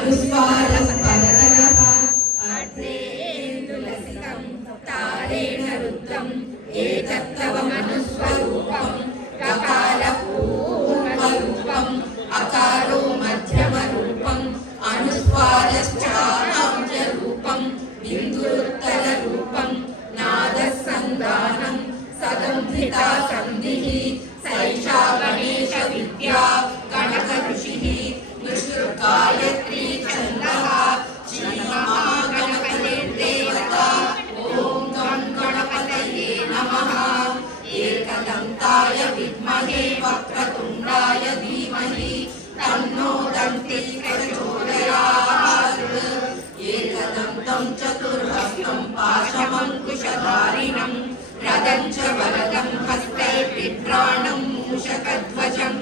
अनुस्वारं परतरः अर्धेन्दुलसितं तारेण रुद्धम् एतत्तव मनुस्वरूपं ककालपूर्वरूपम् अकारो मध्यमरूपम् अनुस्वारश्चान्त्यरूपं बिन्दुरुत्तररूपं नादसन्धानं सगन्धिता सन्धिः सैषा गणेश विद्या गणक ऋषिः गायत्री छन्दः श्रीमहागणपतिर्देवता ॐ गं गणपतये नमः। एकदन्ताय विद्महे वक्रतुण्डाय धीमहि तन्नो दन्ती प्रचोदयात्। एकदन्तं चतुर्हस्तं पाशमङ्कुशधारिणं रदं च वरदं हस्तैर्बिभ्राणं मूषकध्वजं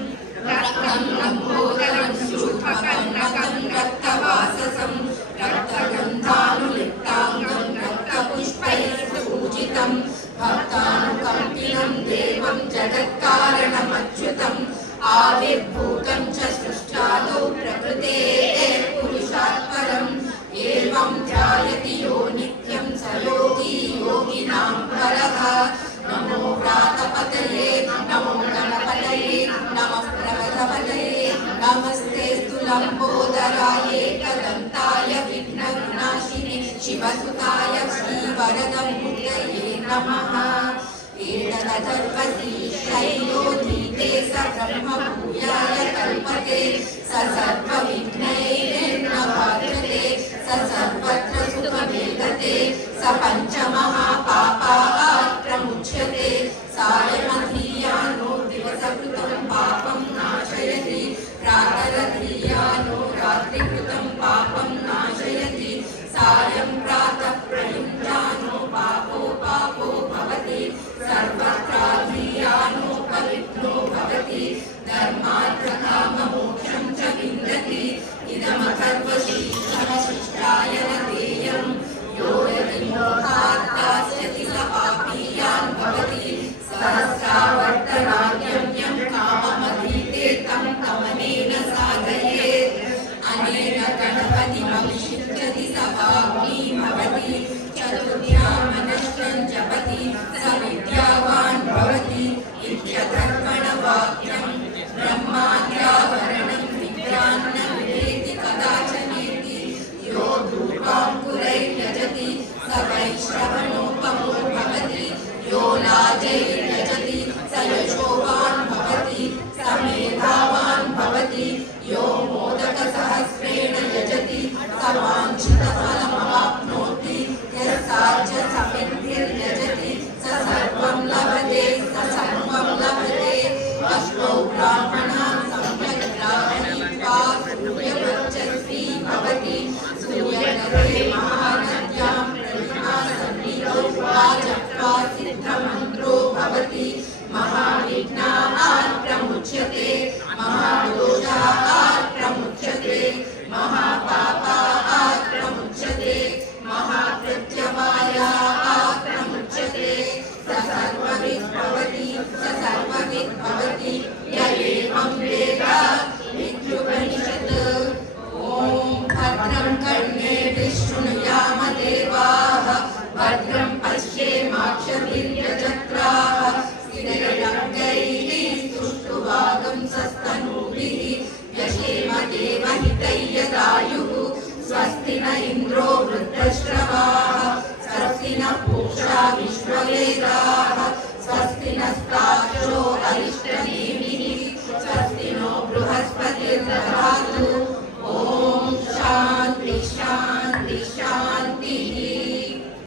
रक्तं लम्बोदरं शूर्पकर्णकं रक्तवाससं रक्तगन्धानुलिप्ताङ्गं रक्तपुष्पैर्पूजितं भक्तानुकम्पिनं देवं जगत्कारणमच्युतम् आविर्भूतं च सृष्टादौ प्रकृतेः पुरुषात् परम् एवं ध्यायति यो नित्यं स योगी योगिनां परः। नमो व्रातपतये नमो गणपतये नमः प्रमथपतये नमस्तेऽस्तु लम्बोदराय एकदन्ताय विघ्नविनाशिने शिवसुताय श्रीवरदमूर्तये नमः। एतदथर्वशीर्षयोधीते स ब्रह्मभूयाय कल्पते स सर्वविघ्नैर्न बाध्यते स सर्वत्र सुखमेधते स पञ्चमहापापात् प्रमुच्यते सायमधीयानो दिवसकृतं पापं नाशयति प्रातरधीयानो रात्रिकृतं पापं नाशयति सायं प्रातः प्रयुञ्जानो पापो भवति सर्वत्राधीयानो पवित्रो भवति धर्मार्थकाममोक्षं च विन्दति इदमथर्वशीर्षशिष्टाय न देयं यो यदि मोहात् दास्यति स पापीयान् भवति सहस्रावर्तनाद्यं यं काममधीते तं तमनेन साधयेत् अनेन गणपति